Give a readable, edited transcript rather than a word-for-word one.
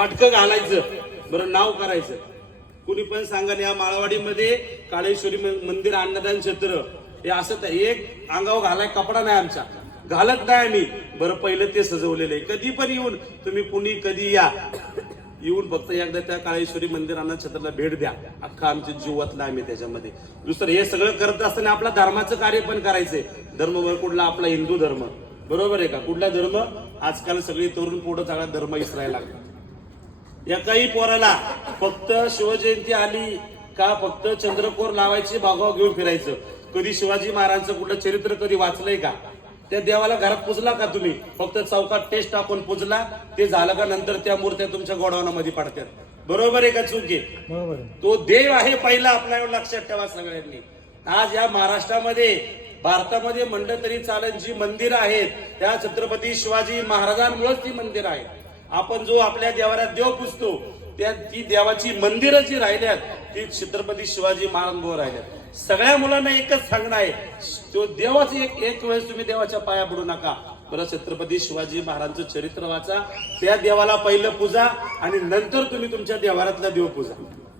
फाटकं घालायचं, बरं नाव करायचं. कुणी पण सांगा या माळवाडीमध्ये काळेश्वरी मंदिर अन्नदान क्षेत्र हे असं एक अंगावर घालाय कपडा नाही आमचा, घालत नाही आम्ही. बरं पहिलं ते सजवलेलं आहे. कधी पण येऊन तुम्ही कुणी कधी या, येऊन फक्त एकदा त्या काळेश्वरी मंदिर अन्नदान क्षेत्राला भेट द्या. अख्खा आमच्या जीवातला आम्ही त्याच्यामध्ये. दुसरं हे सगळं करत असताना आपला धर्माचं कार्य पण करायचंय. धर्म कुठला? आपला हिंदू धर्म, बरोबर आहे का? कुठला धर्म? आजकाल सगळी तरुण पोटं सगळा धर्म इसरायला लागला. एकाही पोराला फक्त शिवजयंती आली का फक्त चंद्रकोर लावायची, भागवा घेऊन फिरायचं. कधी शिवाजी महाराजांचं कुठलं चरित्र कधी वाचलंय का? त्या देवाला घरात पुजला का तुम्ही? फक्त चौकात टेस्ट टाकून पुजला, ते झालं का नंतर त्या मूर्त्या तुमच्या गोडाऊनामध्ये पडतात. बरोबर आहे का? चूक आहे? बरोबर. तो देव आहे पहिला, आपला एवढं लक्षात ठेवा सगळ्यांनी. आज या महाराष्ट्रामध्ये, भारतामध्ये म्हणलं तरी चालेल, जी मंदिरं आहेत त्या छत्रपती शिवाजी महाराजांमुळेच ती मंदिरं आहेत. आपण जो आपल्या देवाऱ्यात देव पुजतो त्या ती देवाची मंदिरं जी राहिल्यात ती छत्रपती शिवाजी महाराजांमुळे राहिल्यात. सगळ्या मुलांना एकच सांगणं आहे, तो देवाच एक वेळेस तुम्ही देवाच्या पाया पडू नका. बरं, छत्रपती शिवाजी महाराजांचं चरित्र वाचा, त्या देवाला पहिलं पूजा आणि नंतर तुम्ही तुमच्या देवाऱ्यातला देव पूजा.